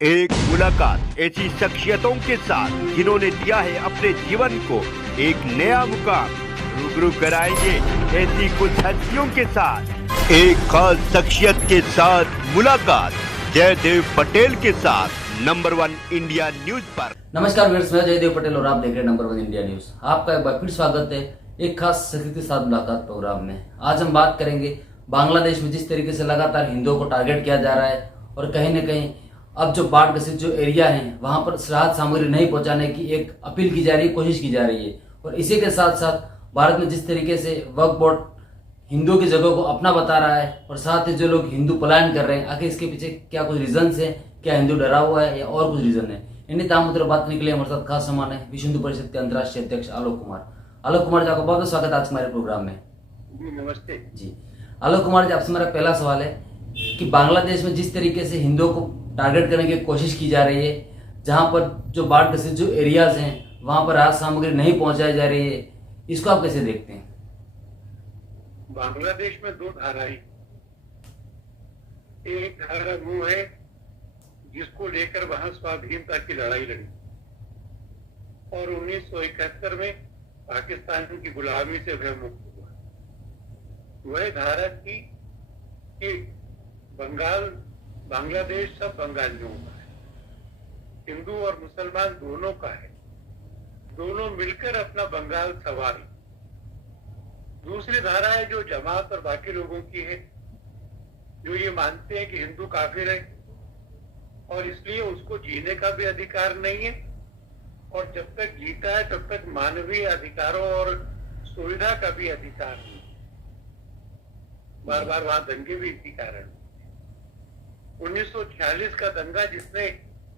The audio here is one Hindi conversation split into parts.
एक मुलाकात ऐसी शख्सियतों के साथ जिन्होंने दिया है अपने जीवन को एक नया मुकाम। रूबरू कराएंगे ऐसी कुछ हस्तियों के साथ एक खास शख्सियत के साथ मुलाकात जयदेव पटेल के साथ नंबर 1 इंडिया न्यूज पर। नमस्कार व्यूअर्स, मैं जयदेव पटेल और आप देख रहे हैं नंबर 1 इंडिया न्यूज। आपका एक बार फिर स्वागत है एक खास शख्सियत के साथ मुलाकात प्रोग्राम में। आज हम बात करेंगे बांग्लादेश में जिस तरीके से लगातार हिंदुओं को टारगेट किया जा रहा है और कहीं न कहीं अब जो बाढ़ ग्रसित जो एरिया है वहां पर राहत सामग्री नहीं पहुंचाने की एक अपील की जा रही है, कोशिश की जा रही है। और इसी के साथ साथ भारत में जिस तरीके से वक्फ बोर्ड हिंदुओं की जगह को अपना बता रहा है और साथ ही जो लोग हिंदू पलायन कर रहे हैं, आखिर इसके पीछे क्या कुछ रीजन है, क्या हिंदू डरा हुआ है या और कुछ रीजन है, इन्हीं तमाम बात करने के लिए हमारे साथ खास सामान है विश्व हिंदू परिषद के अंतर्राष्ट्रीय अध्यक्ष आलोक कुमार जी, आपका बहुत स्वागत है आज हमारे प्रोग्राम में। नमस्ते जी आलोक कुमार जी, आपसे मेरा पहला सवाल है कि बांग्लादेश में जिस तरीके से हिंदुओं को टारगेट करने की कोशिश की जा रही है, जहां पर जो बाढ़ ग्रसित जो एरियाज हैं वहां पर राहत सामग्री नहीं पहुंचाई जा रही है, इसको आप कैसे देखते हैं? बांग्लादेश में दो धाराएं, एक धारा वो है जिसको लेकर वहां स्वाधीनता की लड़ाई लड़ी और 1971 में पाकिस्तान की गुलामी से वह मुक्त हुआ। वह धारा थी कि बांग्लादेश सब बंगालियों का है, हिंदू और मुसलमान दोनों का है, दोनों मिलकर अपना बंगाल संवारें। दूसरी धारा है जो जमात और बाकी लोगों की है, जो ये मानते हैं कि हिंदू काफिर है और इसलिए उसको जीने का भी अधिकार नहीं है और जब तक जीता है तब तक मानवीय अधिकारों और सुविधा का भी अधिकार नहीं। बार बार वहां दंगे भी इसी कारण। 1946 का दंगा जिसने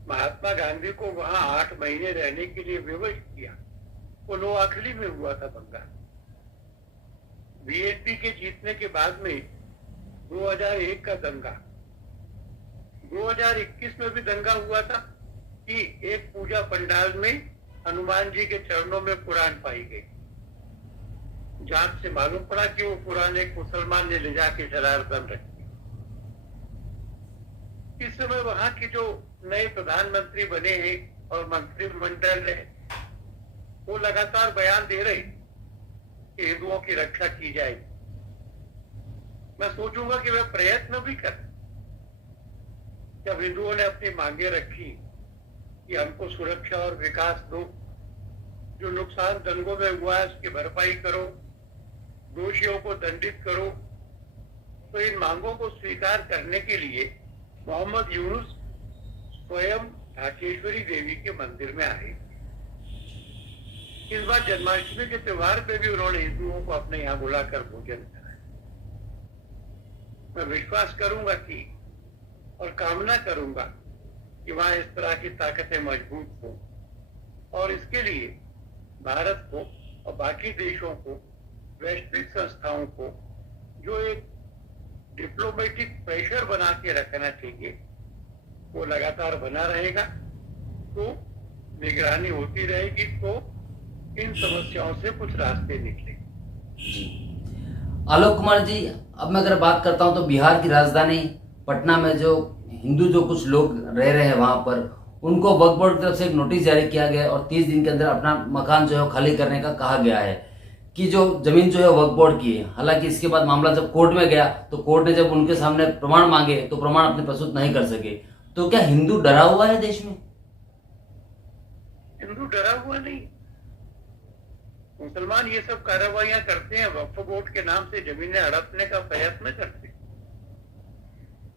महात्मा गांधी को वहां 8 महीने रहने के लिए विवश किया, वो नोआखली में हुआ था दंगा। बीएनपी के जीतने के बाद में 2001 का दंगा, 2021 में भी दंगा हुआ था कि एक पूजा पंडाल में हनुमान जी के चरणों में कुरान पाई गई। जांच से मालूम पड़ा कि वो कुरान एक मुसलमान ने ले जाके जलालदम रखी। इस समय वहां के जो नए प्रधानमंत्री बने हैं और मंत्रिमंडल है, वो लगातार बयान दे रहे कि हिंदुओं की रक्षा की जाए। मैं सोचूंगा कि वे प्रयत्न भी कर। जब हिंदुओं ने अपनी मांगे रखी कि हमको सुरक्षा और विकास दो, जो नुकसान दंगों में हुआ है उसकी भरपाई करो, दोषियों को दंडित करो, तो इन मांगों को स्वीकार करने के लिए मोहम्मद यूनुस स्वयं ढाकेश्वरी देवी के मंदिर में आए। इस बार जन्माष्टमी के त्योहार पे भी उन्होंने हिंदुओं को अपने यहाँ बुलाकर भोजन कराया। मैं विश्वास करूंगा कि और कामना करूंगा कि वहां इस तरह की ताकतें मजबूत हो और इसके लिए भारत को और बाकी देशों को, वैश्विक संस्थाओं को जो एक डिप्लोमेटिक प्रेशर बना के रखना चाहिए, वो लगातार बना रहेगा। तो निगरानी होती रहेगी तो इन समस्याओं से कुछ रास्ते निकले। आलोक कुमार जी, अब मैं अगर बात करता हूं तो बिहार की राजधानी पटना में जो हिंदू जो कुछ लोग रह रहे हैं वहां पर, उनको वक्फ बोर्ड की तरफ से एक नोटिस जारी किया गया और 30 दिन के अंदर अपना मकान जो है खाली करने का कहा गया है कि जो जमीन जो है वक्फ बोर्ड की है। हालांकि इसके बाद मामला जब कोर्ट में गया तो कोर्ट ने जब उनके सामने प्रमाण मांगे तो प्रमाण अपने प्रस्तुत नहीं कर सके। तो क्या हिंदू डरा हुआ है देश में? हिंदू डरा हुआ नहीं, मुसलमान ये सब कार्रवाइयां करते हैं, वक्फ बोर्ड के नाम से जमीनें हड़पने का प्रयत्न करते हैं,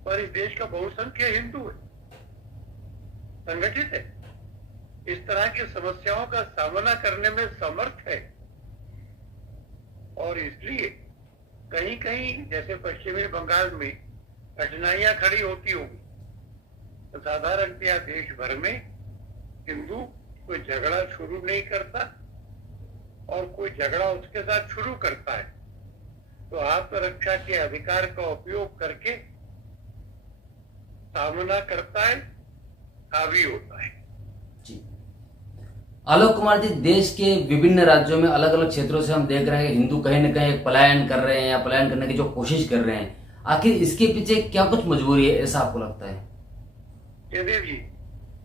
पर इस देश का बहुसंख्य हिंदू है, संगठित है, इस तरह की समस्याओं का सामना करने में समर्थ है और इसलिए कहीं कहीं जैसे पश्चिमी बंगाल में कठिनाइयां खड़ी होती होगी, तो साधारणतया देश भर में हिंदू कोई झगड़ा शुरू नहीं करता और कोई झगड़ा उसके साथ शुरू करता है तो आत्मरक्षा के अधिकार का उपयोग करके सामना करता है, हावी होता है। जी आलोक कुमार जी, देश के विभिन्न राज्यों में अलग अलग क्षेत्रों से हम देख रहे हैं हिंदू कहीं न कहीं पलायन कर रहे हैं या पलायन करने की जो कोशिश कर रहे हैं। आखिर इसके पीछे क्या कुछ मजबूरी है, ऐसा आपको लगता है? जयदेव जी,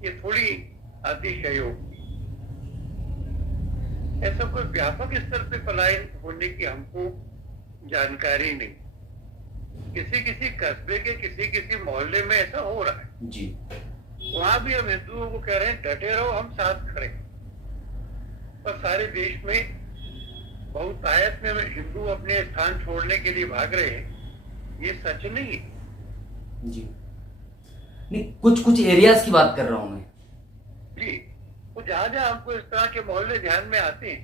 ये थोड़ी अतिशयोक्ति। ऐसा कोई व्यापक स्तर पे पलायन होने की हमको जानकारी नहीं। किसी किसी कस्बे के किसी मोहल्ले में ऐसा हो रहा है जी। वहां भी हम हिंदुओं को कह रहे हैं डटे रहो, हम साथ खड़े। पर सारे देश में बहुतायत में हिंदू अपने स्थान छोड़ने के लिए भाग रहे हैं, ये सच नहीं है जी। नहीं, कुछ कुछ एरियाज की बात कर रहा हूं मैं जी। तो जहां जहां हमको इस तरह के मोहल्ले ध्यान में आते हैं,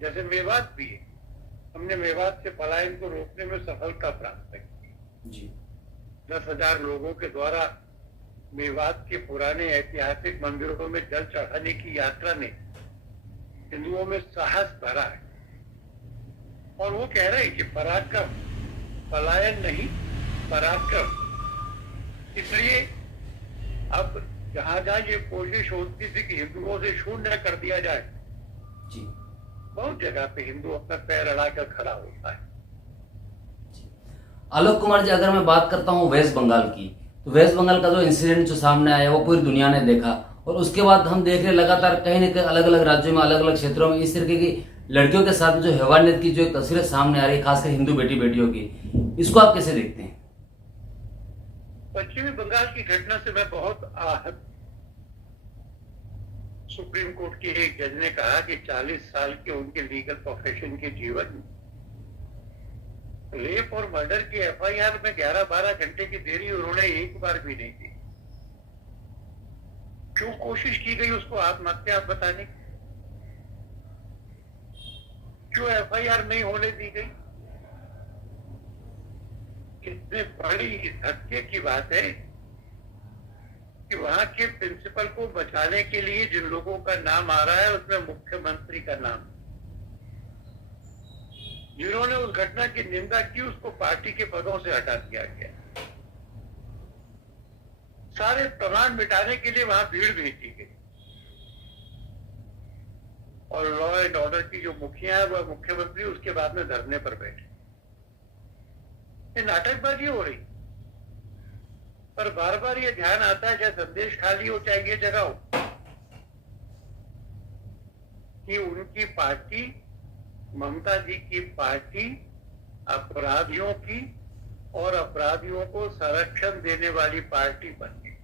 जैसे मेवात भी है, हमने मेवात से पलायन को रोकने में सफलता प्राप्त की जी। 10,000 लोगों के द्वारा मेवात के पुराने ऐतिहासिक मंदिरों में जल चढ़ाने की यात्रा ने हिंदुओं में साहस भरा है। और वो कह रहे हैं कि पराक्रम, पलायन नहीं, पराक्रम। इसलिए अब जहां जहां ये कोशिश होती थी कि हिंदुओं से शून्य कर दिया जाए जी, बहुत जगह पे हिंदू अपना पैर अड़ाकर खड़ा होता है। आलोक कुमार जी, अगर मैं बात करता हूँ वेस्ट बंगाल की, तो वेस्ट बंगाल का जो इंसिडेंट जो सामने आया वो पूरी दुनिया ने देखा, और उसके बाद हम देख रहे लगातार कहीं न कहीं अलग अलग राज्यों में, अलग अलग क्षेत्रों में इस तरीके की लड़कियों के साथ जो हैवानियत की जो तस्वीरें सामने आ रही है, खासकर हिंदू बेटियों की, इसको आप कैसे देखते हैं? पश्चिमी बंगाल की घटना से मैं बहुत आहत। सुप्रीम कोर्ट के एक जज ने कहा कि 40 साल के उनके लीगल प्रोफेशन के जीवन में रेप और मर्डर की एफआईआर में 11-12 घंटे की देरी उन्होंने एक बार भी नहीं की। क्यों कोशिश की गई उसको आत्महत्या बताने की? क्यों एफआईआर नहीं होने दी गई? कितने बड़ी धक्के की बात है कि वहां के प्रिंसिपल को बचाने के लिए जिन लोगों का नाम आ रहा है उसमें मुख्यमंत्री का नाम, जिन्होंने उस घटना की निंदा की, उसको पार्टी के पदों से हटा दिया गया। सारे प्रमाण मिटाने के लिए वहां भीड़ भेजी गई, और लॉ एंड ऑर्डर की जो मुखिया है वह मुख्यमंत्री उसके बाद में धरने पर बैठे। ये नाटकबाजी हो रही। पर बार बार ये ध्यान आता है, चाहे संदेश खाली हो चाहे ये जगह हो, कि उनकी पार्टी, ममता जी की पार्टी अपराधियों की और अपराधियों को संरक्षण देने वाली पार्टी बन गई।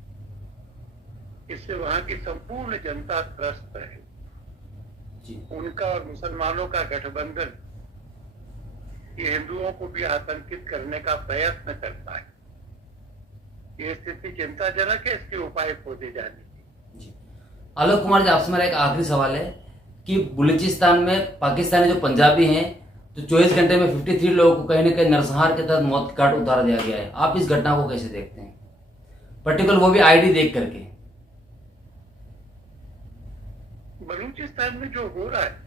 इससे वहां की संपूर्ण जनता त्रस्त है। उनका और मुसलमानों का गठबंधन ये हिंदुओं को भी आतंकित करने का प्रयत्न करता है। ये स्थिति चिंताजनक है, इसके उपाय खोजे जाने की। आलोक कुमार जी, आपसे मेरा एक आखिरी सवाल है कि बलूचिस्तान में पाकिस्तानी जो पंजाबी हैं, तो 24 घंटे में 53 लोगों को कहीं न कहीं नरसंहार के तहत मौत के घाट उतार दिया गया है। आप इस घटना को कैसे देखते हैं, पर्टिकुलर वो भी आईडी देख करके? बलूचिस्तान में जो हो रहा है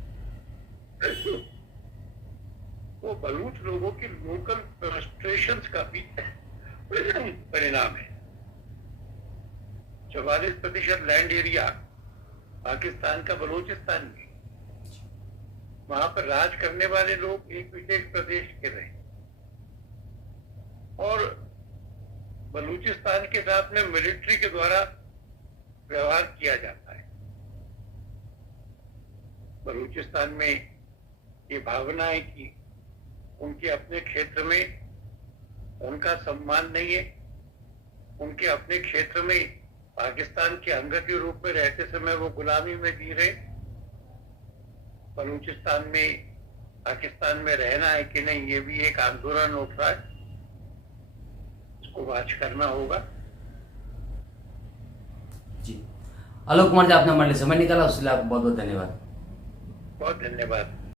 वो बलूच लोगों की लोकल फ्रस्ट्रेशंस का भी परिणाम है। 44% लैंड एरिया पाकिस्तान का बलूचिस्तान में, वहां पर राज करने वाले लोग एक विशेष प्रदेश के रहे, और बलूचिस्तान के साथ में मिलिट्री के द्वारा व्यवहार किया जाता है। बलूचिस्तान में ये भावना है कि उनके अपने क्षेत्र में उनका सम्मान नहीं है। उनके अपने क्षेत्र में पाकिस्तान के अंग के रूप में रहते समय वो गुलामी में जी रहे। बलूचिस्तान में पाकिस्तान में रहना है कि नहीं, ये भी एक आंदोलन उठ रहा है, इसको वाच करना होगा। जी, आलोक कुमार जी, आपने हमारे लिए समय निकाला, उसके लिए आपको बहुत बहुत धन्यवाद। बहुत धन्यवाद।